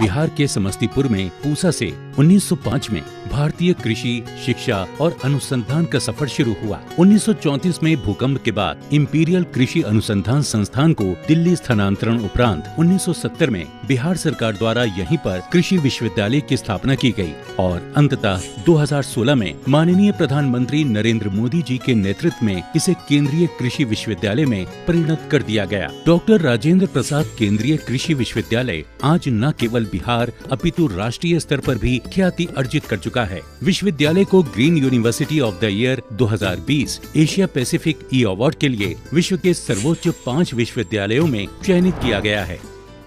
बिहार के समस्तीपुर में पूसा से 1905 में भारतीय कृषि शिक्षा और अनुसंधान का सफर शुरू हुआ। 1934 में भूकंप के बाद इंपीरियल कृषि अनुसंधान संस्थान को दिल्ली स्थानांतरण उपरांत 1970 में बिहार सरकार द्वारा यहीं पर कृषि विश्वविद्यालय की स्थापना की गई और अंततः 2016 में माननीय प्रधानमंत्री नरेंद्र मोदी जी के नेतृत्व में इसे केंद्रीय कृषि विश्वविद्यालय में परिणत कर दिया गया। डॉक्टर राजेंद्र प्रसाद केंद्रीय कृषि विश्वविद्यालय आज न केवल बिहार अपितु राष्ट्रीय स्तर पर भी ख्याति अर्जित कर चुका है। विश्वविद्यालय को green university of the year 2020 Asia Pacific E award के लिए विश्व के सर्वोच्च 5 विश्वविद्यालयों में चयनित किया गया है।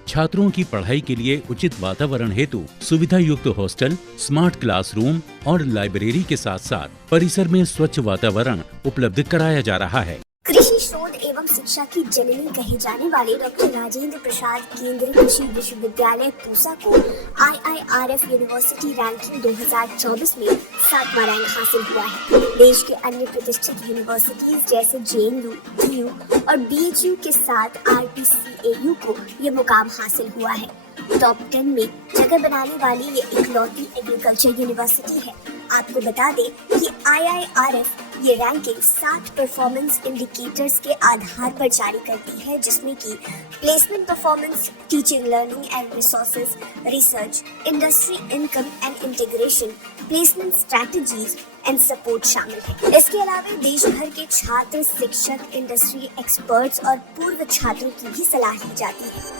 छात्रों की पढ़ाई के लिए उचित वातावरण हेतु सुविधा युक्त हॉस्टल, स्मार्ट क्लासरूम और लाइब्रेरी के साथ साथ परिसर में स्वच्छ वातावरण उपलब्ध कराया जा रहा है। कृषि शोध एवं शिक्षा की जननी कहे जाने वाले डॉक्टर राजेंद्र प्रसाद केंद्रीय कृषि विश्वविद्यालय पूसा को IIRF यूनिवर्सिटी रैंकिंग 2024 में 7वां रैंक हासिल हुआ है। देश के अन्य प्रतिष्ठित यूनिवर्सिटीज जैसे JNU, DU और BHU के साथ RPCAU को ये मुकाम हासिल हुआ है। टॉप 10 में जगह बनाने वाली ये इकलौती एग्रीकल्चर यूनिवर्सिटी है। आपको बता दें कि IIRF ये रैंकिंग 7 परफॉर्मेंस इंडिकेटर्स के आधार पर जारी करती है, जिसमें कि placement performance, teaching learning and resources, research, industry income and integration, placement strategies and support शामिल है। इसके अलावा देश भर के छात्र, शिक्षक, इंडस्ट्री एक्सपर्ट्स और पूर्व छात्रों की भी सलाह ली जाती है।